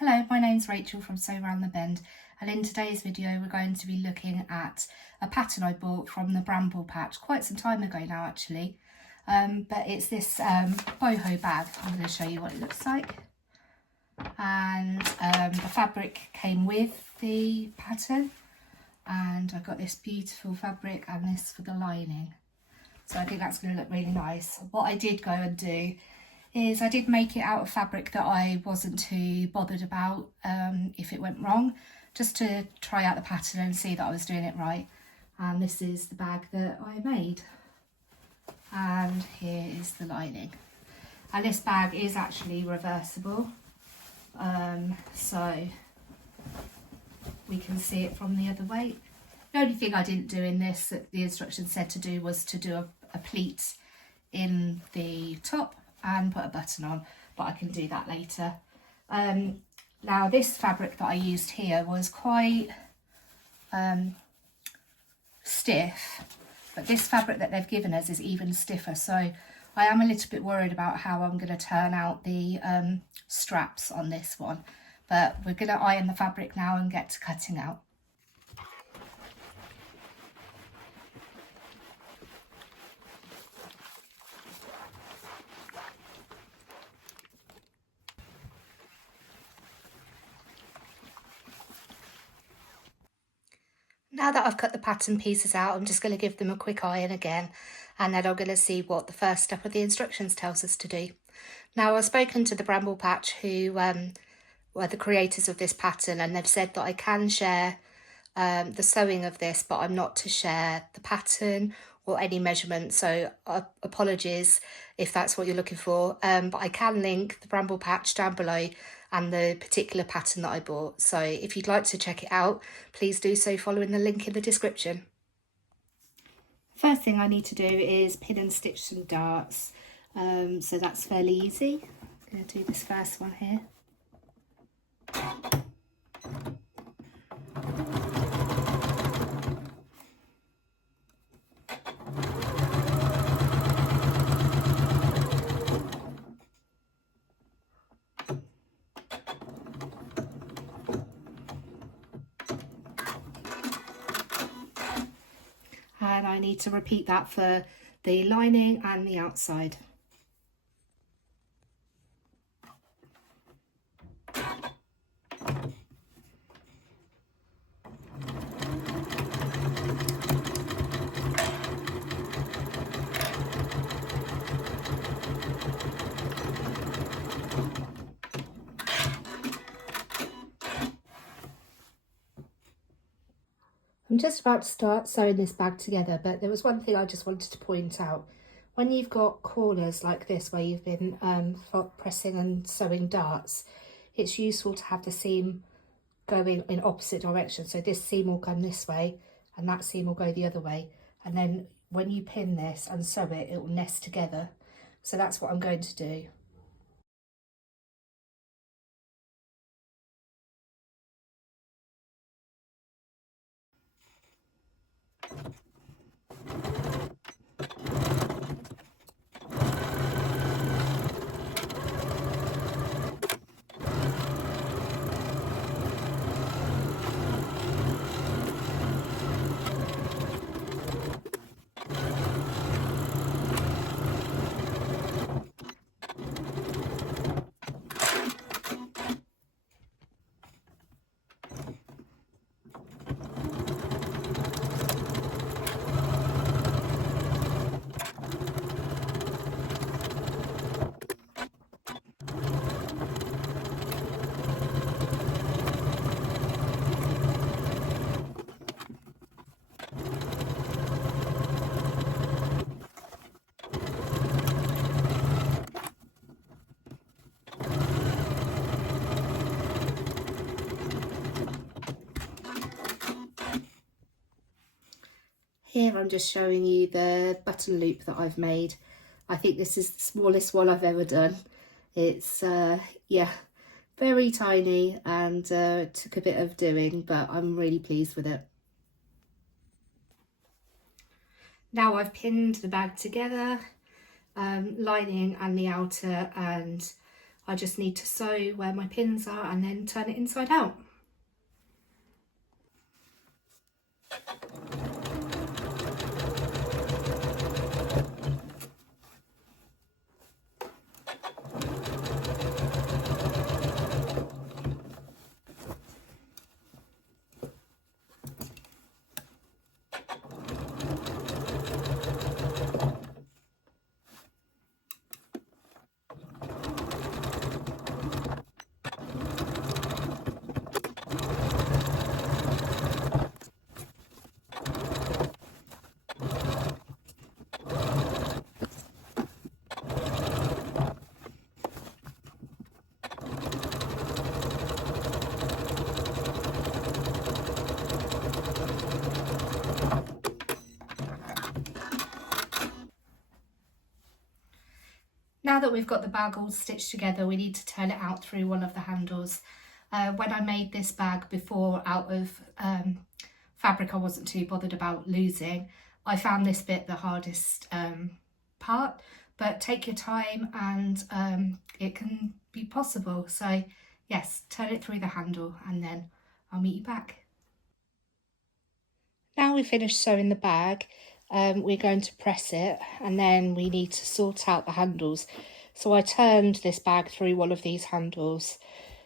Hello, my name's Rachel from Sew Round the Bend, and in today's video we're going to be looking at a pattern I bought from the Bramble patch quite some time ago now actually. But it's this boho bag. I'm going to show you what it looks like. And the fabric came with the pattern, and I've got this beautiful fabric and this for the lining. So I think that's going to look really nice. What I did go and do is I did make it out of fabric that I wasn't too bothered about if it went wrong, just to try out the pattern and see that I was doing it right. And this is the bag that I made. And here is the lining. And this bag is actually reversible, so we can see it from the other way. The only thing I didn't do in this that the instructions said to do was to do a pleat in the top and put a button on, but I can do that later. Now this fabric that I used here was quite stiff, but this fabric that they've given us is even stiffer, so I am a little bit worried about how I'm going to turn out the straps on this one, but we're going to iron the fabric now and get to cutting out. Now that I've cut the pattern pieces out, I'm just going to give them a quick iron again, and then I'm going to see what the first step of the instructions tells us to do. Now, I've spoken to the Bramble Patch, who were the creators of this pattern, and they've said that I can share the sewing of this, but I'm not to share the pattern or any measurements, so apologies if that's what you're looking for, but I can link the Bramble Patch down below and the particular pattern that I bought, so if you'd like to check it out, please do so following the link in the description. First thing I need to do is pin and stitch some darts, so that's fairly easy. I'm going to do this first one here. And I need to repeat that for the lining and the outside. I'm just about to start sewing this bag together, but there was one thing I just wanted to point out. When you've got corners like this where you've been pressing and sewing darts, it's useful to have the seam going in opposite directions. So this seam will come this way and that seam will go the other way. And then when you pin this and sew it, it will nest together. So that's what I'm going to do. Here I'm just showing you the button loop that I've made. I think this is the smallest one I've ever done. It's, yeah, very tiny and took a bit of doing, but I'm really pleased with it. Now I've pinned the bag together, lining and the outer, and I just need to sew where my pins are and then turn it inside out. Now that we've got the bag all stitched together, we need to turn it out through one of the handles. When I made this bag before out of fabric I wasn't too bothered about losing, I found this bit the hardest part, but take your time and it can be possible. So yes, turn it through the handle and then I'll meet you back. Now we've finished sewing the bag, we're going to press it and then we need to sort out the handles. So I turned this bag through one of these handles.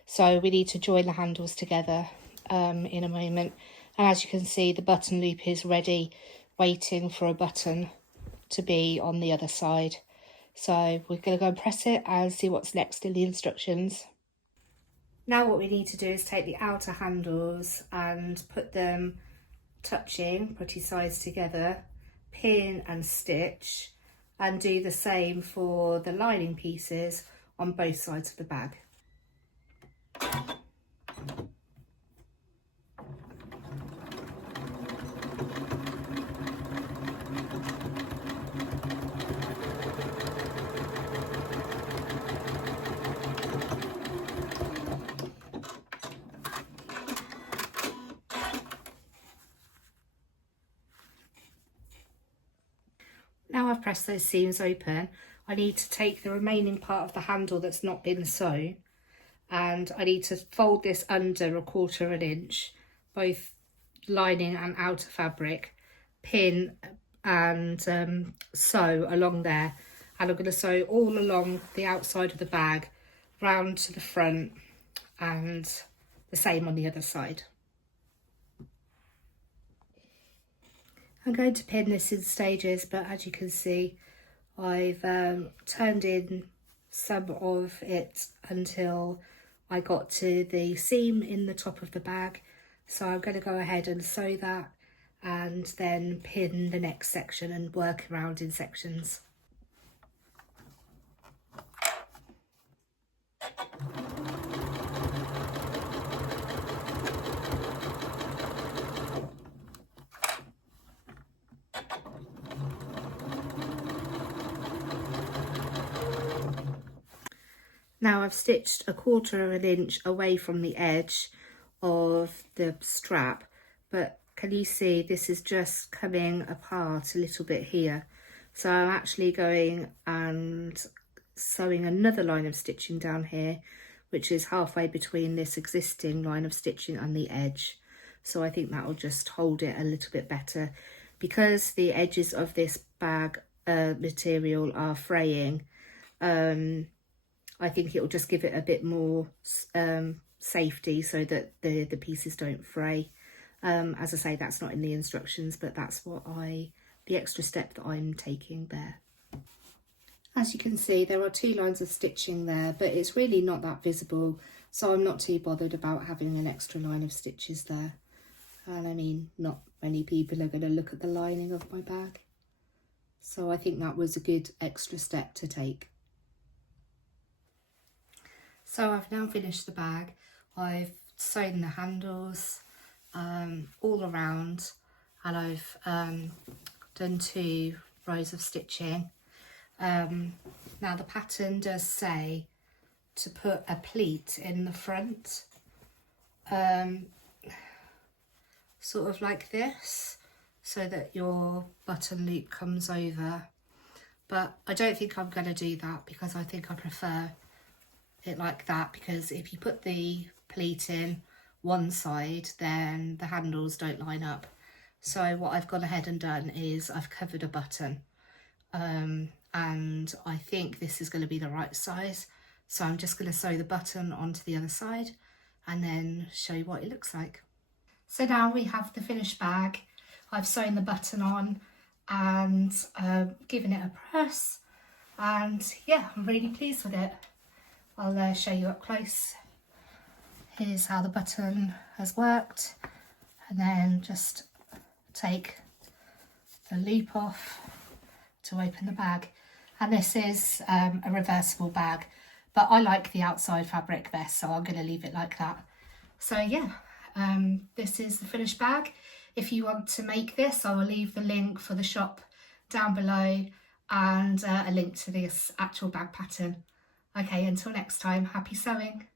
So we need to join the handles together in a moment. And as you can see, the button loop is ready, waiting for a button to be on the other side. So we're going to go and press it and see what's next in the instructions. Now what we need to do is take the outer handles and put them touching, pretty sides together, pin and stitch, and do the same for the lining pieces on both sides of the bag. Now I've pressed those seams open, I need to take the remaining part of the handle that's not been sewn and I need to fold this under 1/4 of an inch, both lining and outer fabric, pin and sew along there, and I'm going to sew all along the outside of the bag round to the front and the same on the other side. I'm going to pin this in stages, but as you can see, I've turned in some of it until I got to the seam in the top of the bag. So I'm going to go ahead and sew that and then pin the next section and work around in sections. Now I've stitched 1/4 of an inch away from the edge of the strap, but can you see this is just coming apart a little bit here? So I'm actually going and sewing another line of stitching down here, which is halfway between this existing line of stitching and the edge. So I think that will just hold it a little bit better. Because the edges of this bag material are fraying, I think it will just give it a bit more safety so that the pieces don't fray. As I say, that's not in the instructions, but that's what the extra step that I'm taking there. As you can see, there are 2 lines of stitching there, but it's really not that visible, so I'm not too bothered about having an extra line of stitches there. And I mean, not many people are going to look at the lining of my bag, so I think that was a good extra step to take. So I've now finished the bag. I've sewn the handles all around, and I've done 2 rows of stitching. Now the pattern does say to put a pleat in the front, sort of like this, so that your button loop comes over, but I don't think I'm going to do that because I think I prefer it like that, because if you put the pleat in one side, then the handles don't line up. So what I've gone ahead and done is I've covered a button, and I think this is going to be the right size. So I'm just going to sew the button onto the other side and then show you what it looks like. So now we have the finished bag. I've sewn the button on and given it a press, and yeah, I'm really pleased with it. I'll show you up close. Here's how the button has worked, and then just take the loop off to open the bag. And this is a reversible bag, but I like the outside fabric best, so I'm going to leave it like that. So yeah, this is the finished bag. If you want to make this, I will leave the link for the shop down below and a link to this actual bag pattern. Okay, until next time, happy sewing.